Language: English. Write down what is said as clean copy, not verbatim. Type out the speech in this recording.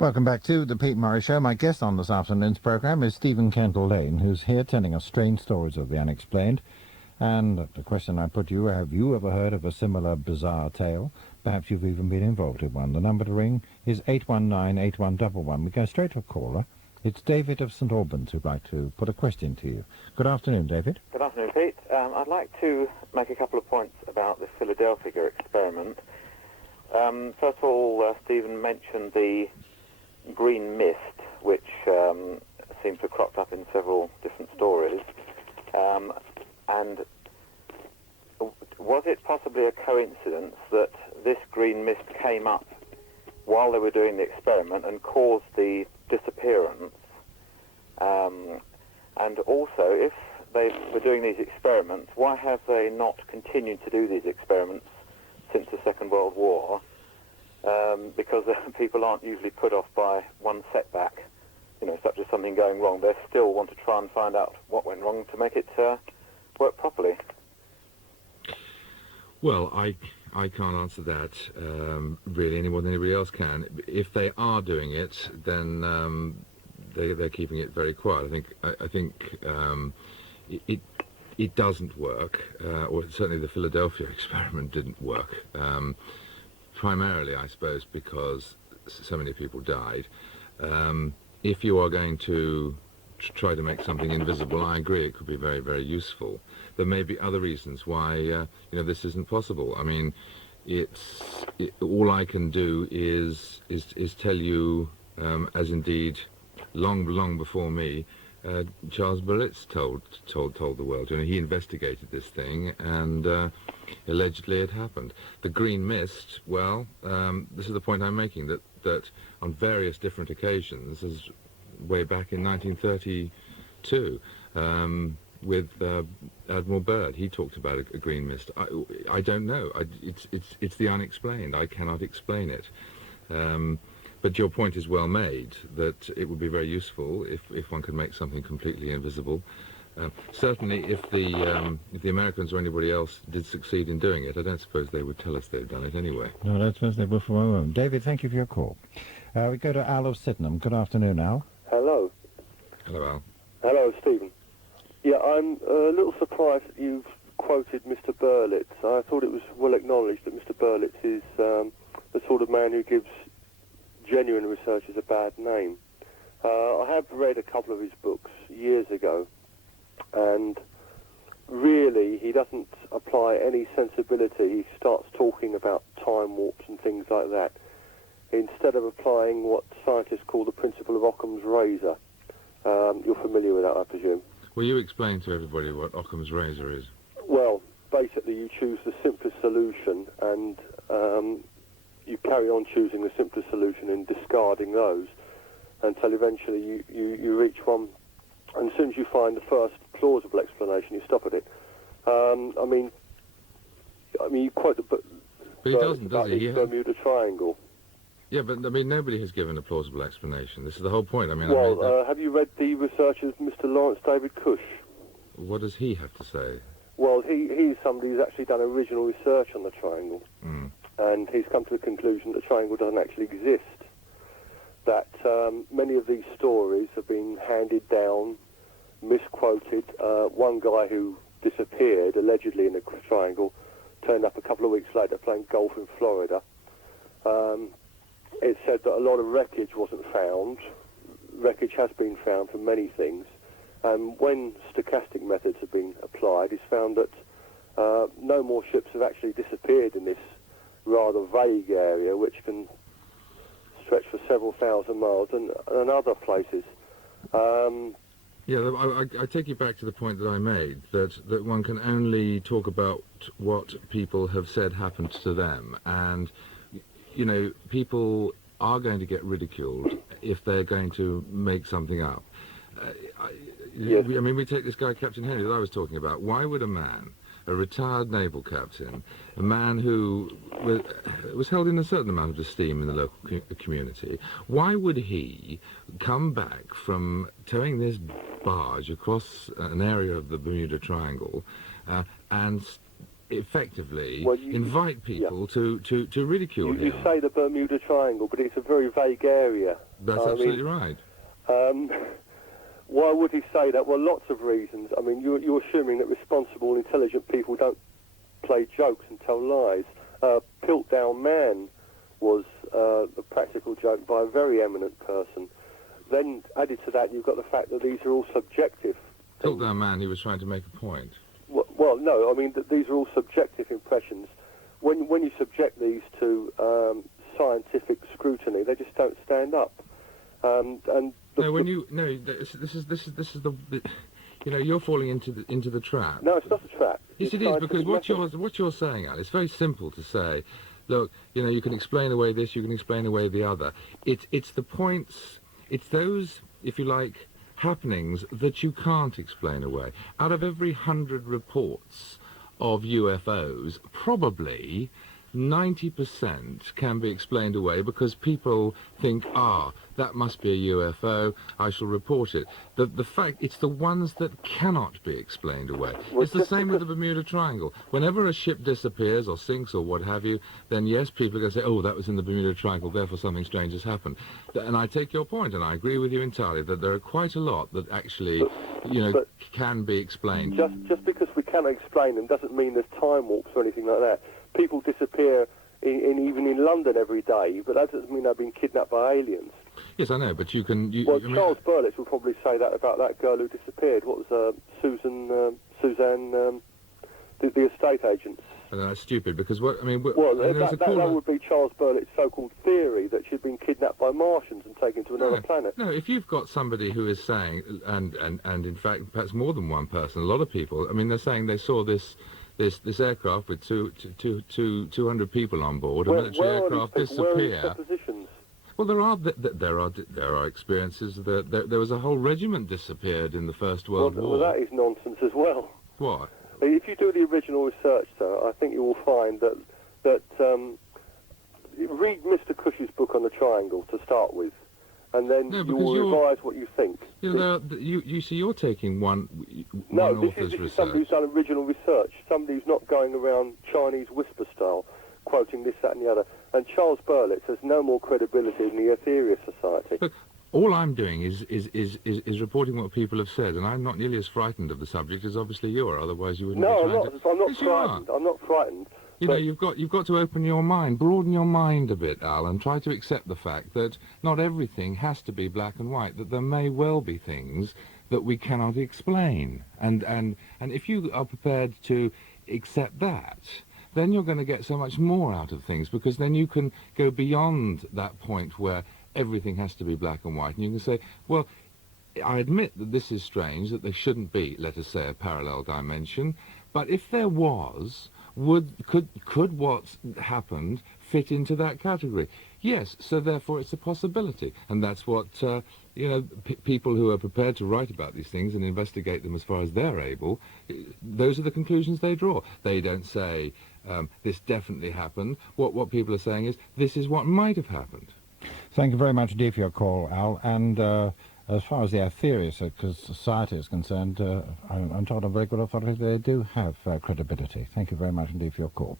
Welcome back to the Pete Murray Show. My guest on this afternoon's programme is Stephen Kendall Lane, who's here telling us strange stories of the unexplained. And the question I put to you, have you ever heard of a similar bizarre tale? Perhaps you've even been involved in one. The number to ring is 819-8111. We go straight to a caller. It's David of St Albans who'd like to put a question to you. Good afternoon, David. Good afternoon, Pete. I'd like to make a couple of points about the Philadelphia experiment. First of all, Stephen mentioned the green mist, which seems to have cropped up in several different stories. And was it possibly a coincidence that this green mist came up while they were doing the experiment and caused the disappearance? And also, if they were doing these experiments, why have they not continued to do these experiments since the Second World War? Because people aren't usually put off by one setback, such as something going wrong. They still want to try and find out what went wrong to make it work properly. Well, I can't answer that really any more than anybody else can. If they are doing it, then they're keeping it very quiet. I think it doesn't work, or certainly the Philadelphia experiment didn't work. Primarily, I suppose, because so many people died. If you are going to try to make something invisible, I agree, it could be very, very useful. There may be other reasons why this isn't possible. I mean, all I can do is tell you, as indeed long before me, Charles Berlitz told the world. He investigated this thing, and allegedly it happened. The green mist, well, this is the point I'm making, that on various different occasions, as way back in 1932, with Admiral Byrd, he talked about a green mist. I don't know. It's the unexplained. I cannot explain it. But your point is well made, that it would be very useful if one could make something completely invisible. Certainly, if the Americans or anybody else did succeed in doing it, I don't suppose they would tell us they've done it anyway. No, I don't suppose they will for a moment. David, thank you for your call. We go to Al of Sydenham. Good afternoon, Al. Hello. Hello, Al. Hello, Stephen. Yeah, I'm a little surprised that you've quoted Mr. Berlitz. I thought it was well acknowledged that Mr. Berlitz is the sort of man who gives genuine researchers a bad name. I have read a couple of his books years ago, and really he doesn't apply any sensibility. He starts talking about time warps and things like that, instead of applying what scientists call the principle of Occam's razor. You're familiar with that, I presume? Will you explain to everybody what Occam's razor is? Well, basically you choose the simplest solution, and you carry on choosing the simplest solution and discarding those until eventually you reach one. And as soon as you find the first plausible explanation, you stop at it. I mean, you quote the book. But he doesn't, does he? The Bermuda Triangle. Yeah, but I mean, nobody has given a plausible explanation. This is the whole point. I mean, have you read the research of Mr. Lawrence David Cush? What does he have to say? Well, he's somebody who's actually done original research on the triangle. Mm. And he's come to the conclusion that the triangle doesn't actually exist. That many of these stories have been handed down, misquoted. One guy who disappeared, allegedly in the triangle, turned up a couple of weeks later playing golf in Florida. It said that a lot of wreckage wasn't found. Wreckage has been found for many things. And when stochastic methods have been applied, it's found that no more ships have actually disappeared in this rather vague area, which can stretch for several thousand miles, and other places. Yeah, I take you back to the point that I made, that one can only talk about what people have said happened to them, and people are going to get ridiculed if they're going to make something up. Yes. I mean, we take this guy, Captain Henry, that I was talking about. Why would a man, a retired naval captain, a man who was held in a certain amount of esteem in the local community, why would he come back from towing this barge across an area of the Bermuda Triangle and effectively Well, invite people to ridicule You him. say the Bermuda Triangle, but it's a very vague area. That's absolutely right. Why would he say that? Well, lots of reasons. I mean, you're assuming that responsible, intelligent people don't play jokes and tell lies. Piltdown Man was a practical joke by a very eminent person. Then, added to that, you've got the fact that these are all subjective. Piltdown Man, he was trying to make a point. Well, no, I mean, these are all subjective impressions. When you subject these to scientific scrutiny, they just don't stand up. This is the you're falling into the trap. No, it's not a trap. Yes, it is, because what you're saying, Al, it's very simple to say, look, you can explain away this, you can explain away the other. It's the points, it's those, if you like, happenings that you can't explain away. Out of every 100 reports of UFOs, probably 90% can be explained away because people think, that must be a UFO, I shall report it. The fact, it's the ones that cannot be explained away. It's the same with the Bermuda Triangle. Whenever a ship disappears or sinks or what have you, then yes, people are going to say, that was in the Bermuda Triangle, therefore something strange has happened. And I take your point, and I agree with you entirely, that there are quite a lot that actually, can be explained. Just because we cannot explain them doesn't mean there's time warps or anything like that. People disappear even in London every day, but that doesn't mean they've been kidnapped by aliens. Yes, I know, but you can... Charles Berlitz will probably say that about that girl who disappeared. What was Suzanne, the estate agent? That's stupid, because what... that would be Charles Berlitz's so-called theory that she'd been kidnapped by Martians and taken to another planet. No, if you've got somebody who is saying, and in fact, perhaps more than one person, a lot of people, they're saying they saw this aircraft with 200 people on board, a military aircraft disappear. Well, there are experiences that there was a whole regiment disappeared in the First World War. Well, that is nonsense as well. What? If you do the original research, sir, I think you will find that read Mr. Cush's book on the triangle to start with, and then you will revise what you think. You see, you're taking one author's research. This is somebody who's done original research, somebody who's not going around Chinese whisper style, quoting this, that and the other. And Charles Berlitz has no more credibility than the Aetherius Society. Look, all I'm doing is reporting what people have said, and I'm not nearly as frightened of the subject as obviously you are, otherwise you wouldn't be trying to... I'm not yes, frightened. I'm not frightened. You've got to open your mind, broaden your mind a bit, Al, and try to accept the fact that not everything has to be black and white, that there may well be things that we cannot explain. And if you are prepared to accept that, then you're going to get so much more out of things, because then you can go beyond that point where everything has to be black and white, and you can say, well, I admit that this is strange, that there shouldn't be, let us say, a parallel dimension, but if there was, could what's happened fit into that category? Yes, so therefore it's a possibility, and that's what people who are prepared to write about these things and investigate them as far as they're able, those are the conclusions they draw. They don't say this definitely happened. What people are saying is this is what might have happened. Thank you very much indeed for your call, Al. And as far as the Aetherius Society is concerned, I'm told on very good authority they do have credibility. Thank you very much indeed for your call.